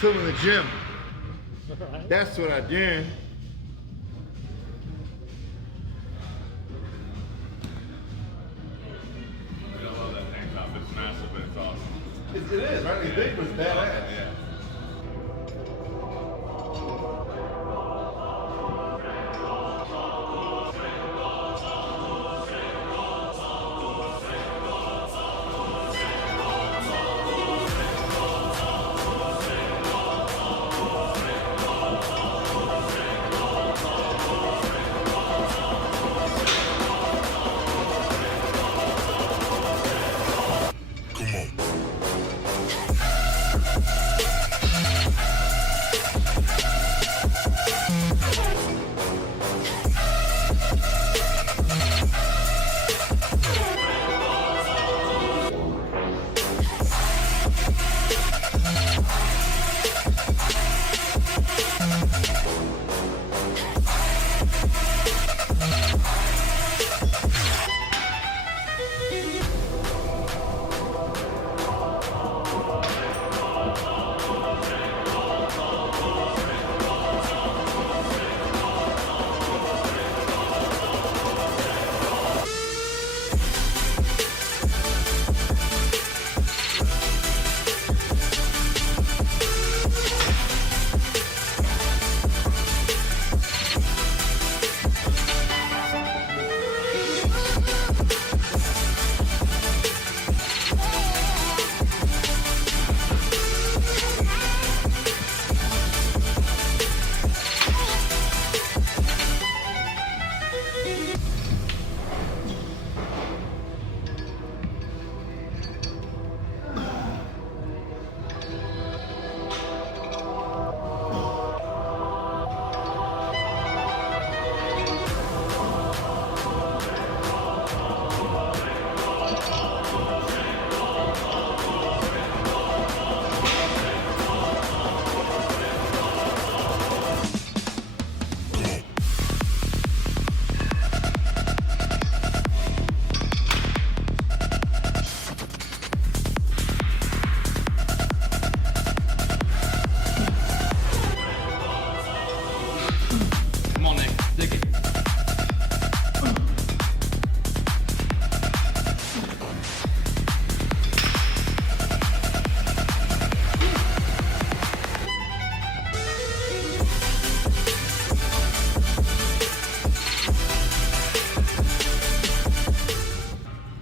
took him in the gym. That's what I did. I love that tank top. It's massive, but it's awesome. It is, right? It's big, but it's badass. Yeah.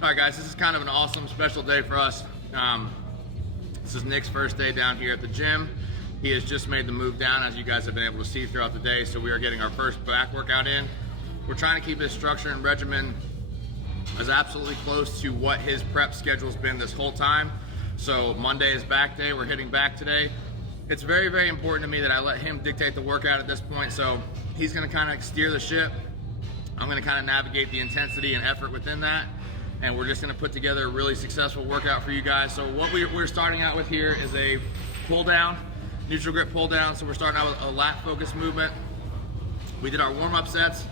All right, guys, this is kind of an awesome special day for us. This is Nick's first day down here at the gym. He has just made the move down, as you guys have been able to see throughout the day, so we are getting our first back workout in. We're trying to keep his structure and regimen as absolutely close to what his prep schedule's been this whole time. So Monday is back day, we're hitting back today. It's very, very important to me that I let him dictate the workout at this point, so he's gonna kind of steer the ship. I'm gonna kind of navigate the intensity and effort within that, and we're just gonna put together a really successful workout for you guys. So what we're starting out with here is a pull down, neutral grip pull down. So we're starting out with a lat focused movement. We did our warm-up sets,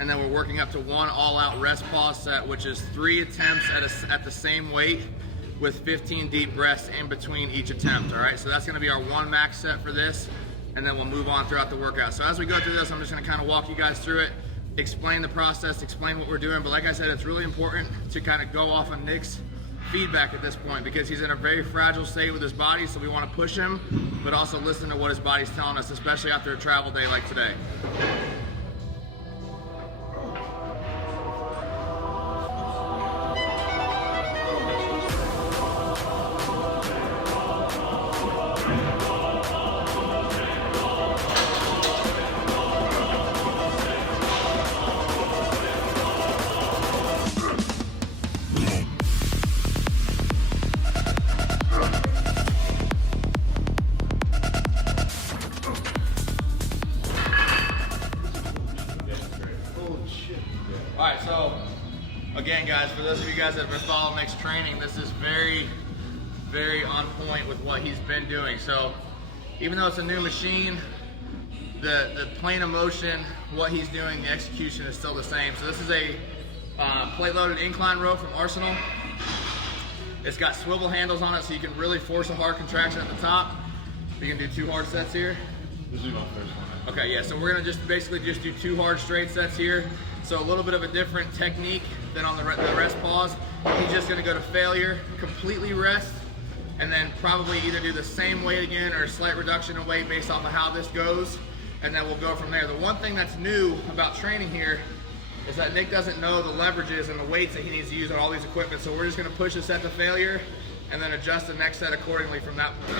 and then we're working up to one all-out rest pause set, which is 3 attempts at the same weight with 15 deep breaths in between each attempt, all right? So that's gonna be our one max set for this, and then we'll move on throughout the workout. So as we go through this, I'm just gonna kind of walk you guys through it, explain the process, explain what we're doing. But like I said, it's really important to kind of go off of Nick's feedback at this point, because he's in a very fragile state with his body, so we want to push him, but also listen to what his body's telling us, especially after a travel day like today. All right, so again, guys, for those of you guys that have been following Nick's training, this is very, very on point with what he's been doing. So even though it's a new machine, the plane of motion, what he's doing, the execution is still the same. So this is a plate-loaded incline row from Arsenal. It's got swivel handles on it, so you can really force a hard contraction at the top. You can do 2 hard sets here? This is my first one. Okay, yeah, so we're gonna basically just do 2 hard straight sets here. So a little bit of a different technique than on the rest pause. He's just gonna go to failure, completely rest, and then probably either do the same weight again or a slight reduction in weight based off of how this goes, and then we'll go from there. The one thing that's new about training here is that Nick doesn't know the leverages and the weights that he needs to use on all these equipment, so we're just gonna push a set to failure and then adjust the next set accordingly from that point.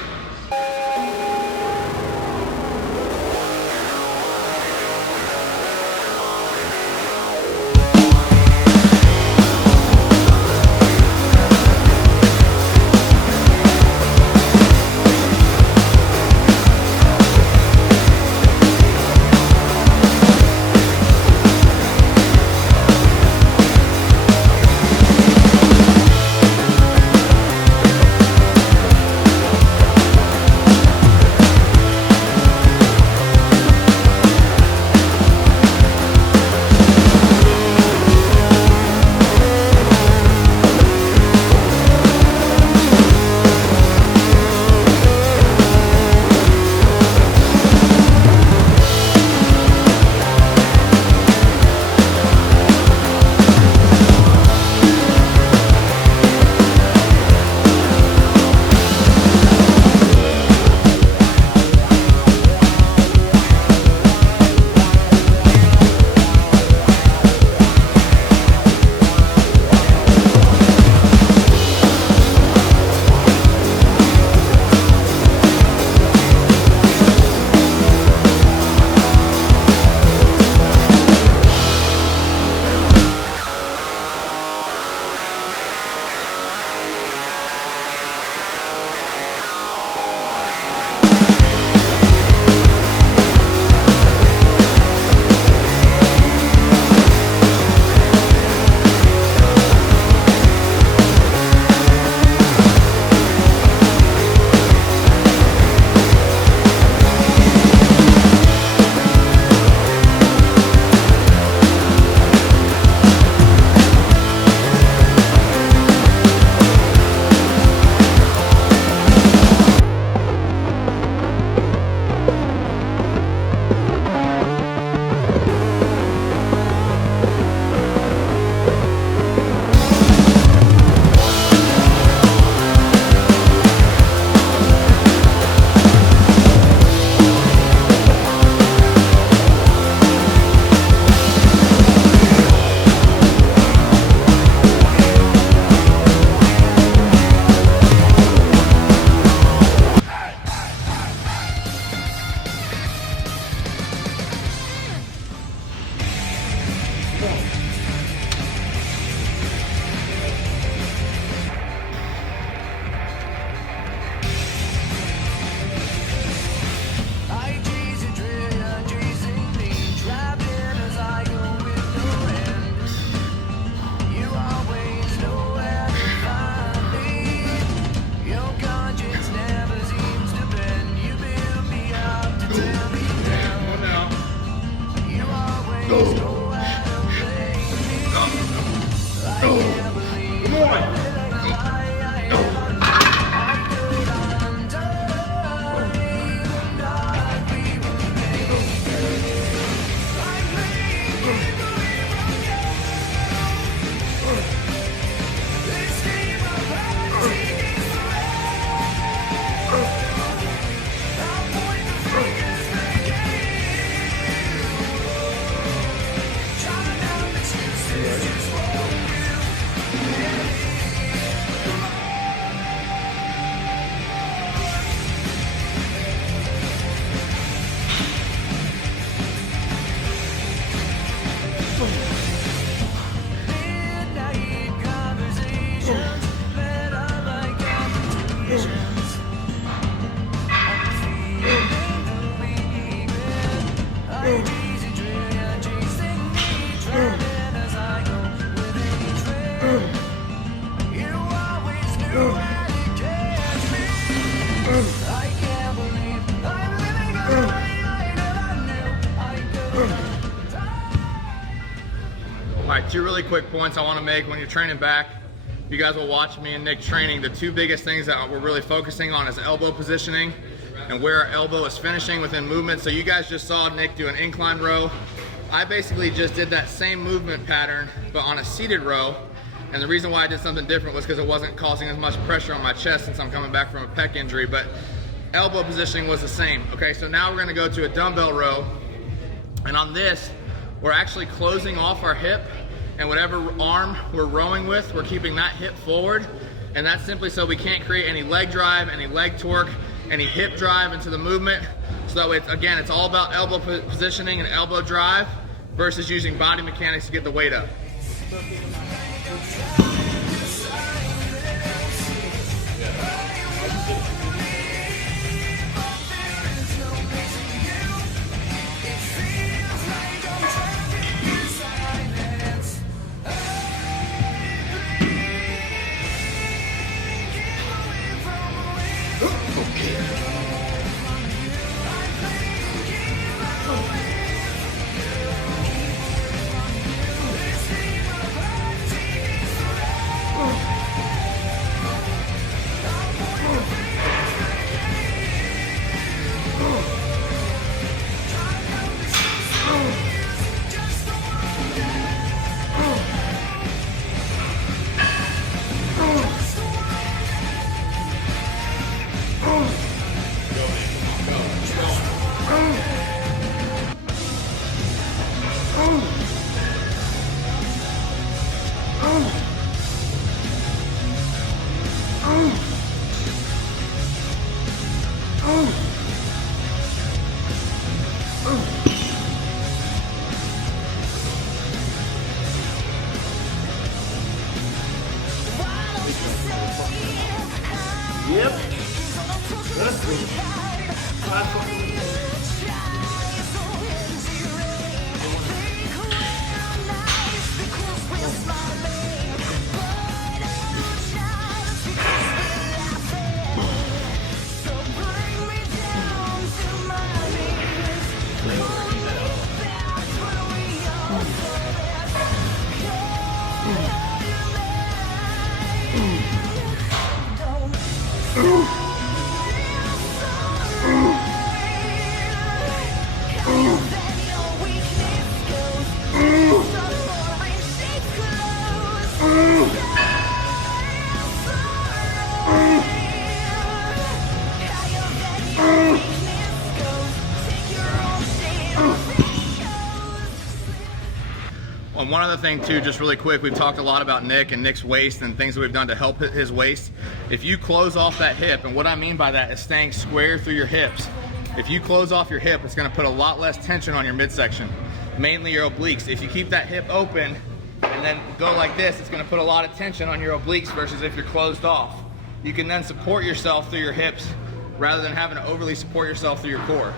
All right, 2 really quick points I want to make when you're training back. You guys will watch me and Nick training. The 2 biggest things that we're really focusing on is elbow positioning and where our elbow is finishing within movement. So you guys just saw Nick do an incline row. I basically just did that same movement pattern, but on a seated row. And the reason why I did something different was because it wasn't causing as much pressure on my chest since I'm coming back from a pec injury, but elbow positioning was the same. Okay, so now we're gonna go to a dumbbell row. And on this, we're actually closing off our hip, and whatever arm we're rowing with, we're keeping that hip forward. And that's simply so we can't create any leg drive, any leg torque, any hip drive into the movement. So that way, again, it's all about elbow positioning and elbow drive versus using body mechanics to get the weight up. Yep. That's good. And one other thing too, just really quick, we've talked a lot about Nick and Nick's waist and things that we've done to help his waist. If you close off that hip, and what I mean by that is staying square through your hips. If you close off your hip, it's gonna put a lot less tension on your midsection, mainly your obliques. If you keep that hip open and then go like this, it's gonna put a lot of tension on your obliques versus if you're closed off. You can then support yourself through your hips rather than having to overly support yourself through your core.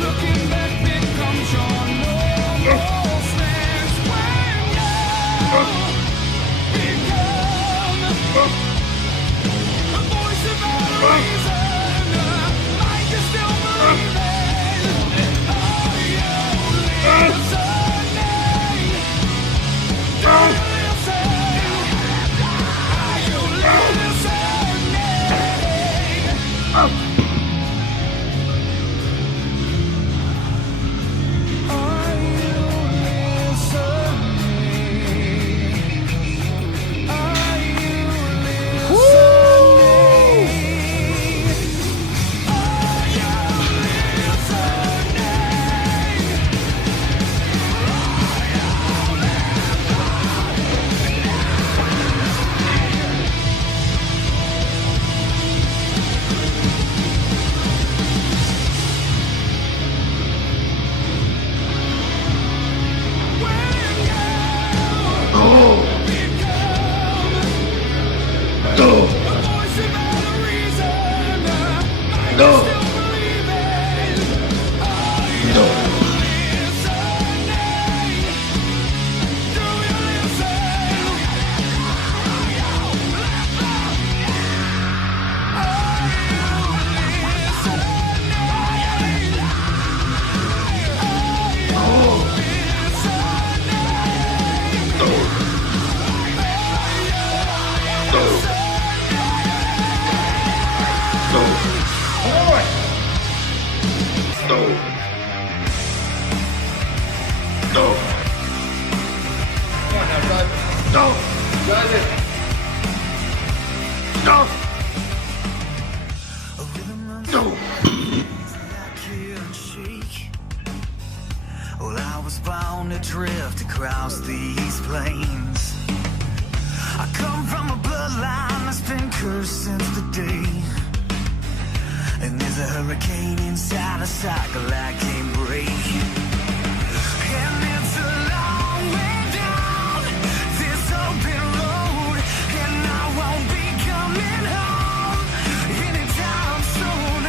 Looking back becomes your normal stance when you become a voice of reason. Mind you still believing? Are you listening? Do you listen? Are you listening? Well, I was bound to drift across these plains. I come from a bloodline that's been cursed since the day. And there's a hurricane inside a cycle I can't break. And it's a long way down this open road, and I won't be coming home anytime soon.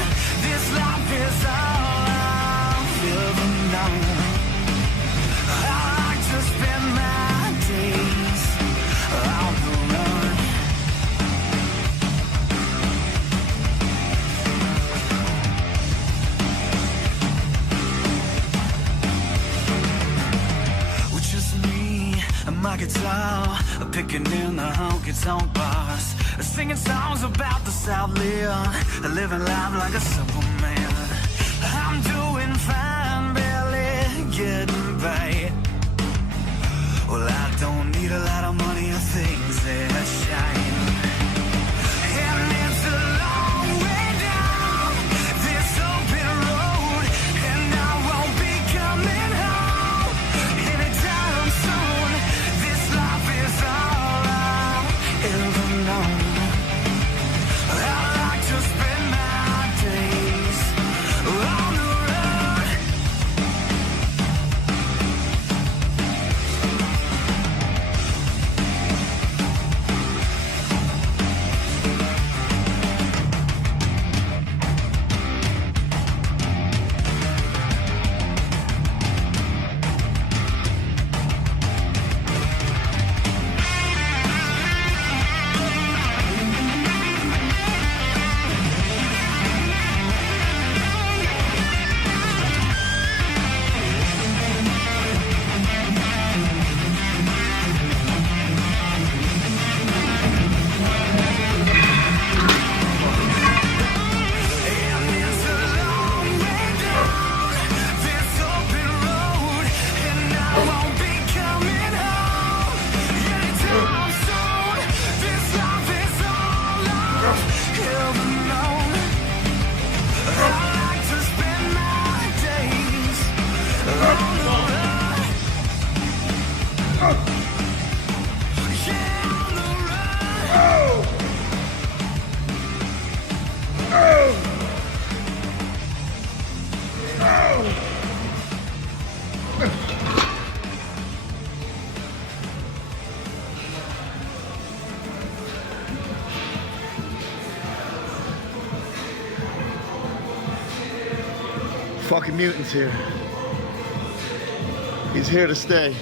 This life is all I've ever known. I like to spend my days on the run. With just me and my guitar, picking in the honky-tonk bars, singing songs about the South, living life like a simple man. I'm doing fine, barely getting by. Well, I don't need a lot of money or things that shine. And it's a long way down this open road, and I won't be coming home anytime soon. This life is all I've ever known. I like to spend my days on the road. Fucking mutant's here. He's here to stay.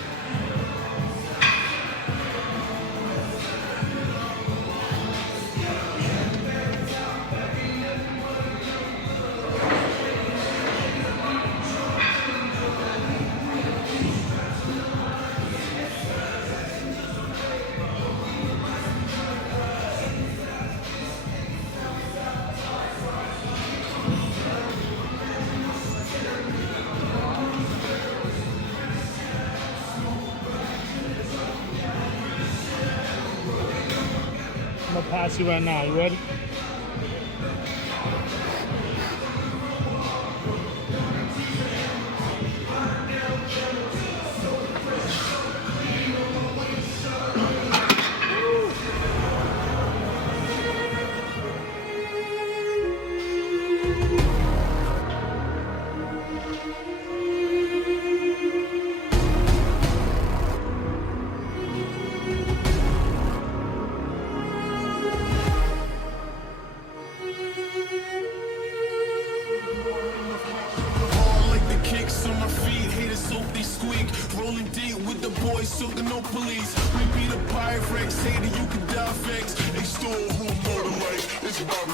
I'm gonna pass you right now. You ready? Rolling deep with the boys, soaking no police. We beat a pirate wreck, say that you can die vex. Extol who motor life, it's Bobby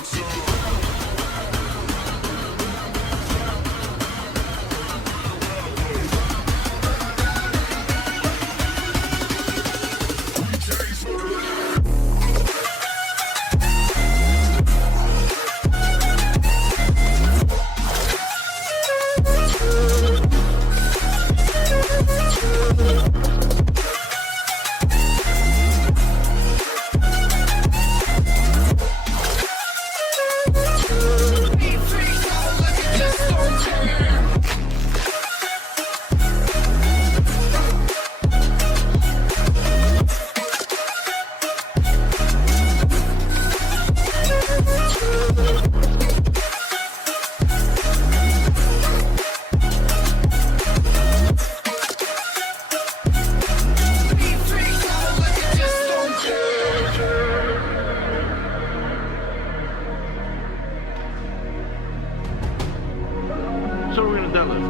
So we're gonna deadlift.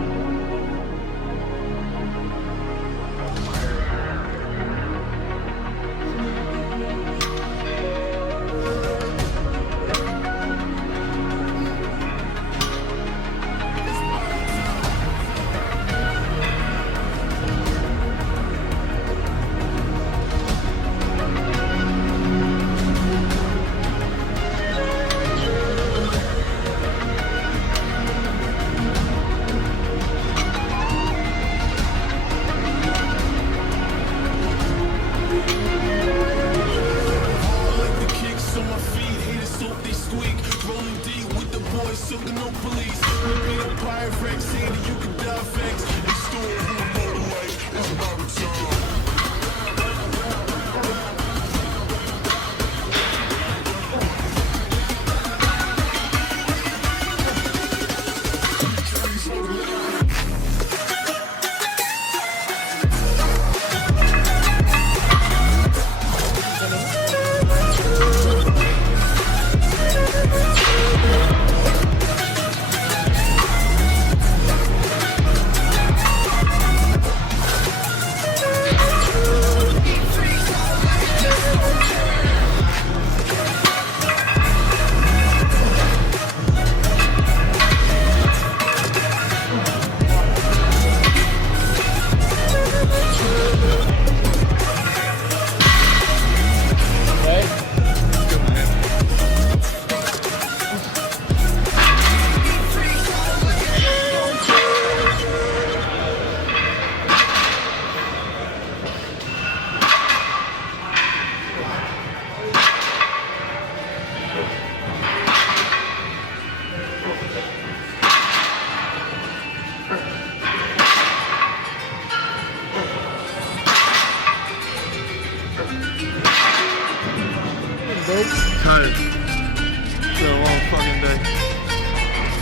Tired. It's been a long fucking day.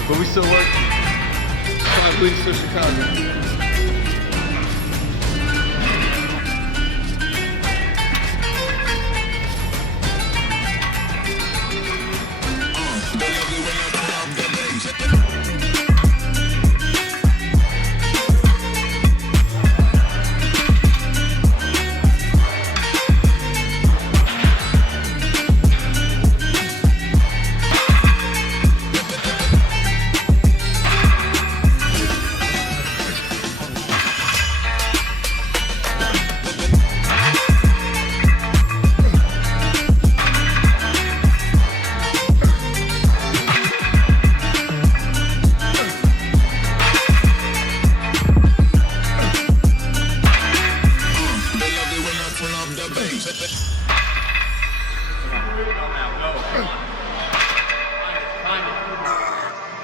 But we still working. 5 weeks to Chicago.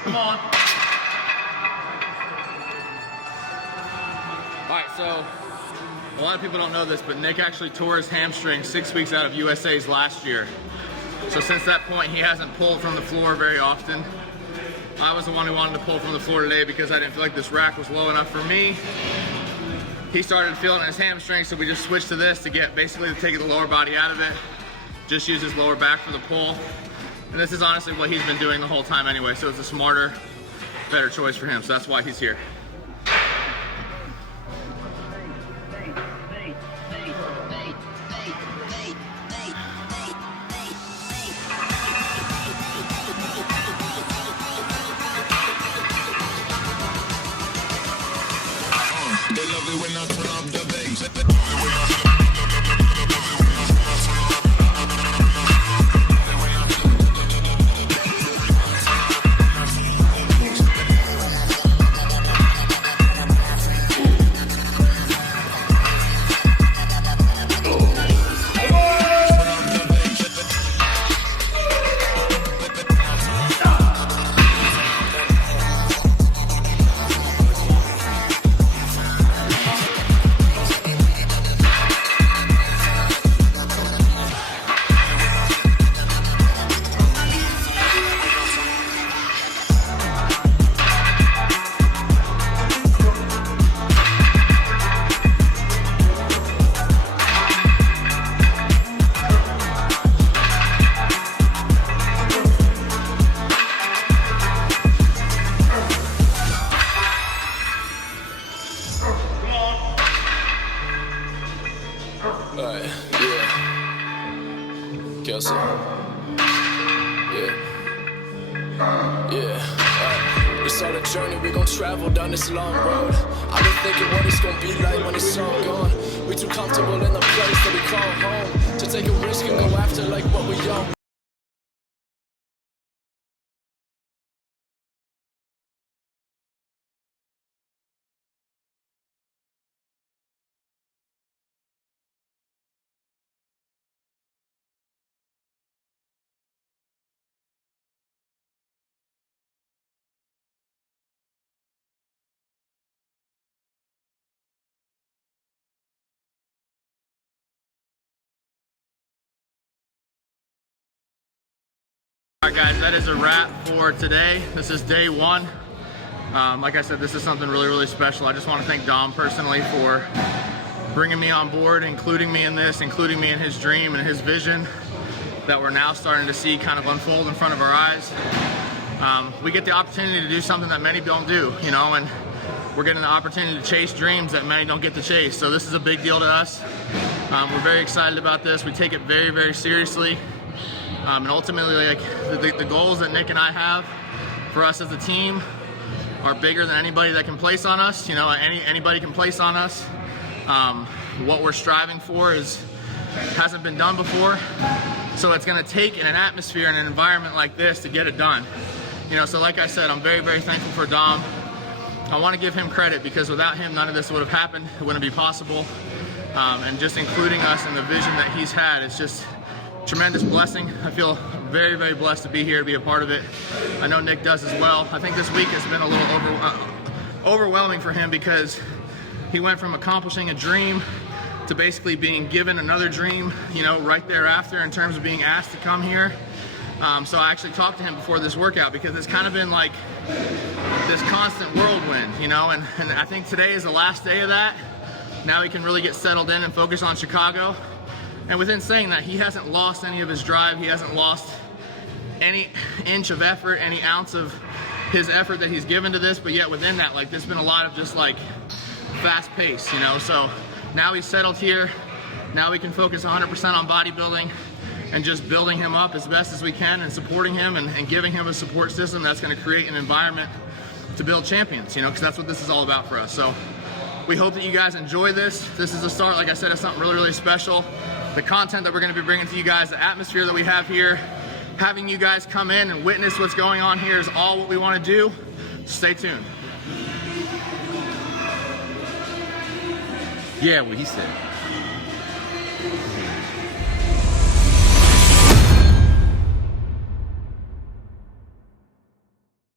Come on. All right, so a lot of people don't know this, but Nick actually tore his hamstring 6 weeks out of USA's last year. So since that point, he hasn't pulled from the floor very often. I was the one who wanted to pull from the floor today because I didn't feel like this rack was low enough for me. He started feeling his hamstring, so we just switched to this to get basically to take the lower body out of it. Just use his lower back for the pull. And this is honestly what he's been doing the whole time anyway, so it's a smarter, better choice for him. So that's why he's here. They love it when I turn up the bass. Alright, yeah. Kelsey. Yeah. Alright. We start a journey, we gon' travel down this long road. I've been thinking what it's gon' be like when it's all gone. We too comfortable in the place that we call home to take a risk and go after like what we own. Alright guys, that is a wrap for today. This is day one. Like I said, this is something really, really special. I just want to thank Dom personally for bringing me on board, including me in this, including me in his dream and his vision that we're now starting to see kind of unfold in front of our eyes. We get the opportunity to do something that many don't do, you know, and we're getting the opportunity to chase dreams that many don't get to chase. So this is a big deal to us. We're very excited about this. We take it very, very seriously. And ultimately, like the goals that Nick and I have for us as a team are bigger than anybody that can place on us. You know, anybody can place on us. What we're striving for hasn't been done before. So it's going to take in an atmosphere and an environment like this to get it done. You know, so like I said, I'm very, very thankful for Dom. I want to give him credit because without him, none of this would have happened. It wouldn't be possible. And just including us in the vision that he's had, it's just tremendous blessing. I feel very, very blessed to be here, to be a part of it. I know Nick does as well. I think this week has been a little overwhelming for him because he went from accomplishing a dream to basically being given another dream, you know, right thereafter in terms of being asked to come here. So I actually talked to him before this workout because it's kind of been like this constant whirlwind, you know, and I think today is the last day of that. Now he can really get settled in and focus on Chicago. And within saying that, he hasn't lost any of his drive. He hasn't lost any inch of effort, any ounce of his effort that he's given to this. But yet within that, like, there's been a lot of just like fast pace, you know? So now he's settled here. Now we can focus 100% on bodybuilding and just building him up as best as we can and supporting him and giving him a support system that's going to create an environment to build champions, you know, because that's what this is all about for us. So we hope that you guys enjoy this. This is the start, like I said, of something really, really special. The content that we're going to be bringing to you guys, the atmosphere that we have here, having you guys come in and witness what's going on here is all what we want to do. Stay tuned. Yeah, what he said.